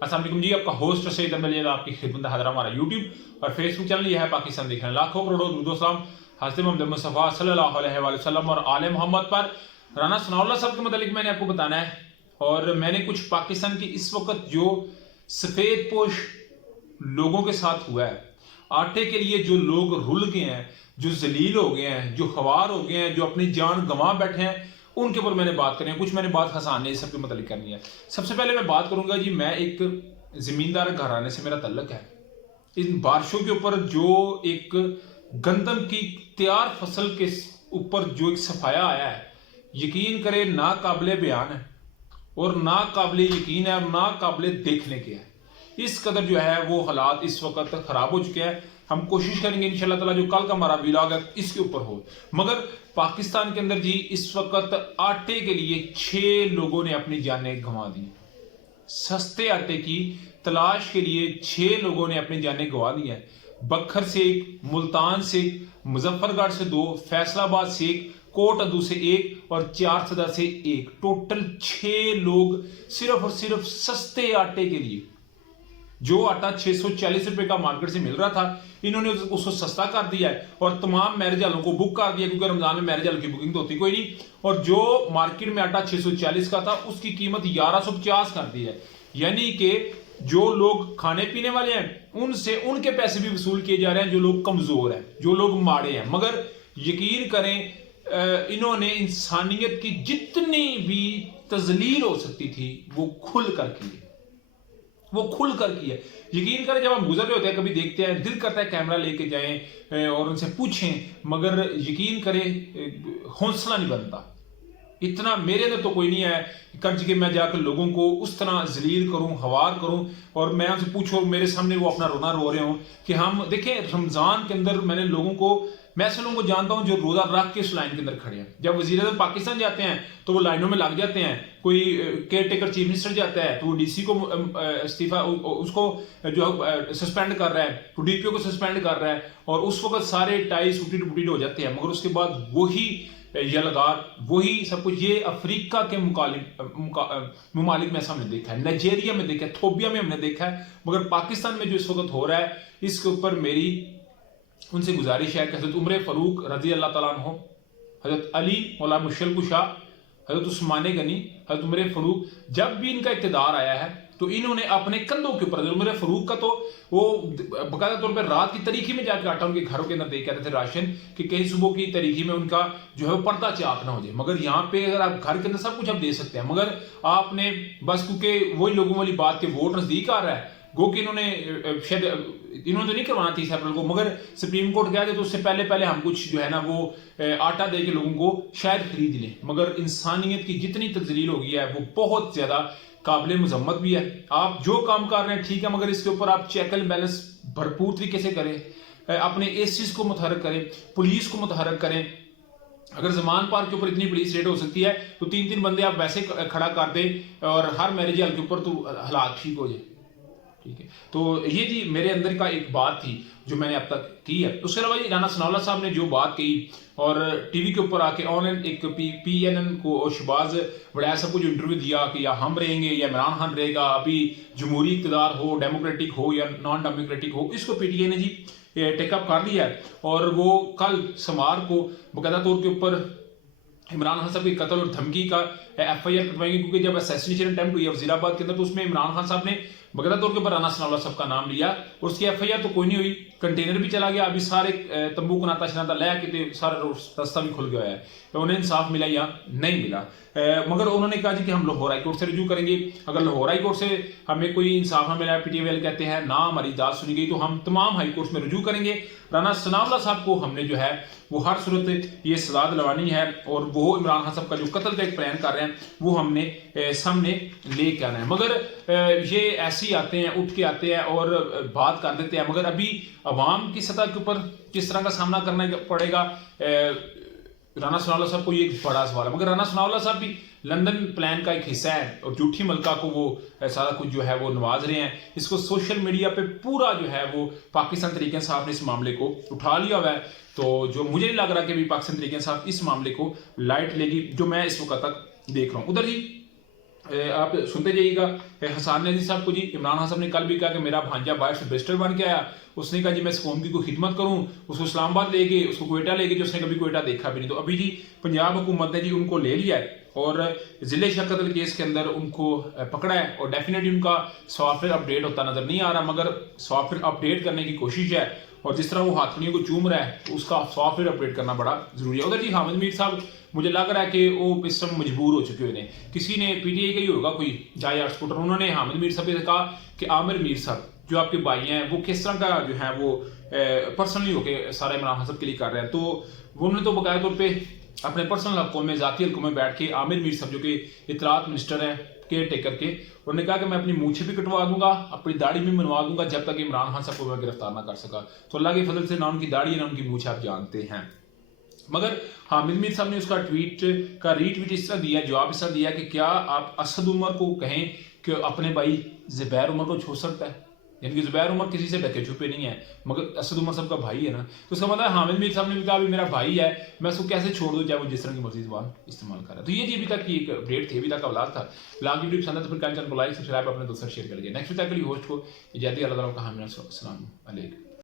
अस्सलाम वालेकुम जी, आपका होस्ट सईद अहमद आपकी खिदमत हाजिर हमारा यूट्यूब और फेसबुक चैनल यह है पाकिस्तान देखने लाखों करोड़ों दुरूद सलाम हज़रत मोहम्मद मुस्तफ़ा सल्लल्लाहु अलैहि वसल्लम और आले मोहम्मद पर। राना सनाउल्लाह साहब के मतलब मैंने आपको बताना है और मैंने कुछ पाकिस्तान की इस वक्त जो सफ़ेद पोश लोगों के साथ हुआ है, आटे के लिए जो लोग रुल गए हैं, जो जलील हो गए हैं, जो खवार हो गए हैं, जो अपनी जान गंवा बैठे हैं, उनके ऊपर मैंने बात करनी है। कुछ मैंने बात हसान ने सब के मतलब करनी है। सबसे पहले मैं बात करूंगा जी, मैं एक जमींदार घराने से मेरा तल्लक है। इन बारिशों के ऊपर जो एक गंदम की तैयार फसल के ऊपर जो एक सफाया आया है, यकीन करे ना काबिले बयान है और ना काबिले यकीन है और ना काबिले देखने के है। इस कदर जो है वो हालात इस वक्त खराब हो चुके हैं। हम कोशिश करेंगे इंशाल्लाह ताला जो कल का हमारा व्लॉग है इसके ऊपर हो। मगर पाकिस्तान के अंदर जी इस वक्त आटे के लिए 6 लोगों ने अपनी जानें गंवा दी। सस्ते आटे की तलाश के लिए 6 लोगों ने अपनी जानें गंवा दी है। बखर से एक, मुल्तान से एक, मुजफ्फरगढ़ से 2, फैसलाबाद से एक, कोट अदू से 1 और चारसदा से 1, टोटल 6 लोग सिर्फ और सिर्फ सस्ते आटे के लिए। जो आटा 640 रुपए का मार्केट से मिल रहा था, इन्होंने उसको सस्ता कर दिया है और तमाम मैरिज हालों को बुक कर दिया, क्योंकि रमजान में मैरिज हाल की बुकिंग तो होती कोई नहीं। और जो मार्केट में आटा 640 का था उसकी कीमत 1150 कर दी है। यानी कि जो लोग खाने पीने वाले हैं उनसे उनके पैसे भी वसूल किए जा रहे हैं, जो लोग कमजोर हैं, जो लोग माड़े हैं। मगर यकीन करें इन्होंने इंसानियत की जितनी भी तजलील हो सकती थी वो खुल कर की है, वो खुल कर की है। यकीन करें जब हम गुजर रहे होते हैं, कभी देखते हैं, दिल करता है कैमरा लेके जाएं और उनसे पूछें, मगर यकीन करें हौसला नहीं बनता। इतना मेरे अंदर तो कोई नहीं है कर्ज के मैं जाकर लोगों को उस तरह जलील करूं, हवार करूं और मैं उनसे पूछूं मेरे सामने वो अपना रोना रो रहे हो कि हम देखें रमजान के अंदर मैंने लोगों को, मैं ऐसे लोगों को जानता हूं जो रोजा रख के उस लाइन के अंदर खड़े हैं। जब वजीर आज़म पाकिस्तान जाते हैं तो वो लाइनों में लग जाते हैं। कोई केयर टेकर चीफ मिनिस्टर जाता है तो वो डीसी को इस्तीफा उसको जो सस्पेंड कर रहा है, तो डीपीओ को सस्पेंड कर रहा है और उस वक्त सारे टाई सूटेड बूटेड हो जाते हैं। मगर उसके बाद वही यलगार, वही सब कुछ, ये अफ्रीका के मुमालिक में हमने देखा है, नाइजीरिया में देखा है, इथोपिया में हमने देखा है। मगर पाकिस्तान में जो इस वक्त हो रहा है इसके ऊपर मेरी उनसे गुजारिश है कि हजरत उमर फारूक रजी अल्लाह तआला अन्हु, हजरत अली मौला मुशल कुशा, हजरत उस्मान गनी, हजरत उमर फारूक, जब भी इनका इक़्तिदार आया है तो इन्होंने अपने कंधों के ऊपर, उमर फारूक का तो वो बाकायदा तौर पर रात की तरीकी में जाकर आटा उनके घरों के अंदर दे के आते थे राशन, कि कहीं सुबह की तरीकी में उनका जो है वो पर्दा चाक ना हो जाए। मगर यहाँ पे अगर आप घर के अंदर सब कुछ आप दे सकते हैं, मगर आपने बस क्योंकि वही लोगों वाली बात के वोट नजदीक आ रहा है, गो कि इन्होंने शायद इन्होंने तो नहीं करवाना 30 अप्रैल को, मगर सुप्रीम कोर्ट गया तो उससे पहले पहले हम कुछ जो है ना वो आटा दे के लोगों को शायद खरीद लें। मगर इंसानियत की जितनी तजलील हो गई है वो बहुत ज्यादा काबिल मजम्मत भी है। आप जो काम कर रहे हैं ठीक है, मगर इसके ऊपर आप चेक एंड बैलेंस भरपूर तरीके से करें, अपने एसीज को मुतहरक करें, पुलिस को मुतहरक करें। अगर जमान पार्क के ऊपर इतनी पुलिस रेड हो सकती है तो 3-3 बंदे आप वैसे खड़ा कर दें और हर मैरिज हॉल के ऊपर तो हालात ठीक हो जाए। ठीक है, तो ये जी मेरे अंदर का एक बात थी जो मैंने अब तक की है। उसके अलावा राना सनाउल्लाह साहब ने जो बात कही और टीवी के ऊपर आके ऑनलाइन एक PNN को और शहबाज बड़ा सब कुछ इंटरव्यू दिया कि या हम रहेंगे या इमरान खान रहेगा, अभी जमहूरी इक़्तिदार हो, डेमोक्रेटिक हो या नॉन डेमोक्रेटिक हो, इसको PTI ने जी टेकअप कर लिया है। और वो कल समार को बाकायदा तौर के ऊपर इमरान खान साहब के कत्ल और धमकी का FIR कटवाएंगे, क्योंकि जब असैसिनेशन अटेम्प्ट हुई वजीराबाद के अंदर तो उसमें इमरान खान साहब ने बाकायदा तौर के ऊपर राना सनाउल्लाह साहब का नाम लिया और उसकी FIR तो कोई नहीं हुई, कंटेनर भी चला गया। अभी सारे तंबू को नाता शनाता लै के सारा रास्ता भी खुल गया है, तो उन्हें इंसाफ मिला या नहीं मिला। मगर उन्होंने कहा जी कि हम लाहौर हाई कोर्ट से रजू करेंगे। अगर लाहौर हाई कोर्ट से हमें कोई इंसाफ न मिला, PTI वाले कहते हैं ना हमारी दाद सुनी गई, तो हम तमाम हाई कोर्ट में रजू करेंगे। राना सनाउल्लाह साहब को हमने जो है वो हर सूरत ये सजा दिलवानी है और वो इमरान खान साहब का जो कत्ल का एक प्लान कर रहे हैं वो हमने सामने लेके आना है। मगर ये ऐसे ही आते हैं, उठ के आते हैं और बात कर देते हैं। मगर अभी अवाम की सतह के ऊपर किस तरह का सामना करना पड़ेगा राना सनाउल्लाह साहब को, ये एक बड़ा सवाल है। मगर राना सनाउल्लाह साहब भी लंदन प्लान का एक हिस्सा है और झूठी मलका को वो सारा कुछ जो है वो नवाज रहे हैं। इसको सोशल मीडिया पे पूरा जो है वो पाकिस्तान तरीके साहब ने इस मामले को उठा लिया हुआ है। तो जो मुझे नहीं लग रहा कि भी पाकिस्तान तरीके साहब इस मामले को लाइट लेगी, जो मैं इस वक्त तक देख रहा हूँ। उधर ही आप सुनते जाइएगा। हसन नज़ीर साहब को जी इमरान खान साहब ने कल भी कहा कि मेरा भांजा बाहर से बैरिस्टर बन के आया, उसने कहा जी मैं इस कौम की कोई खिदमत करूँ, उसको इस्लामाबाद ले गए, उसको कोयटा ले गए, जो उसने कभी कोयटा देखा भी नहीं। तो अभी जी पंजाब हुकूमत ने जी उनको ले लिया है और ज़िले शक कत्ल केस के अंदर उनको पकड़ा है और डेफिनेटली उनका सॉफ्टवेयर अपडेट होता नजर नहीं आ रहा, मगर सॉफ्टवेयर अपडेट करने की कोशिश है और जिस तरह वो हाथनियों को चूम रहा है तो उसका सॉफ्टवेयर अपडेट करना बड़ा जरूरी है। उधर जी हामिद मीर साहब मुझे लग रहा है कि वो इस समय मजबूर हो चुके हुए हैं। किसी ने पीटीआई का ही होगा कोई जायज स्कूटर, उन्होंने हामिद मीर साहब से कहा कि आमिर मीर साहब जो आपके भाई हैं वो किस तरह का जो है वो पर्सनली होके सारा इमरान खान साहब के लिए कर रहे हैं। तो वो उन्होंने तो बकाया तौर पर अपने पर्सनल हकों में ज़ाती हल्कों में बैठ के आमिर मीर साहब जो कि इतलात मिनिस्टर है केयर टेकर के, उन्होंने कहा कि मैं अपनी मूछें भी कटवा दूंगा, अपनी दाढ़ी भी मनवा दूंगा जब तक इमरान खान साहब को मैं गिरफ्तार ना कर सका। तो अल्लाह के फजल से ना उनकी दाढ़ी है ना उनकी मूछ आप जानते हैं। मगर हामिद मीर साहब ने उसका ट्वीट का रीट्वीट इस तरह दिया, जवाब इस तरह दिया कि क्या आप असद उमर को कहें कि अपने भाई ज़ुबैर उमर को छोड़ सकता है, यानी कि ज़ुबैर उमर किसी से ढके छुपे नहीं है मगर असद उमर साहब का भाई है ना। तो उसका मतलब हामिद मीर साहब ने भी कहा अभी मेरा भाई है, मैं उसको कैसे छोड़ दूँ चाहे वो जिस तरह की मर्जी ज़बान इस्तेमाल कर रहा है। तो ये जी अभी तक की एक अपडेट थी, अभी तक का व्लॉग था। व्लॉग वीडियो पसंद है तो फिर चैनल को लाइक सब्सक्राइब अपने दोस्तों शेयर कर लीजिए। नेक्स्ट तक के लिए होस्ट को इजाज़त, अल्लाह ताला का हामी। अस्सलाम वालेकुम।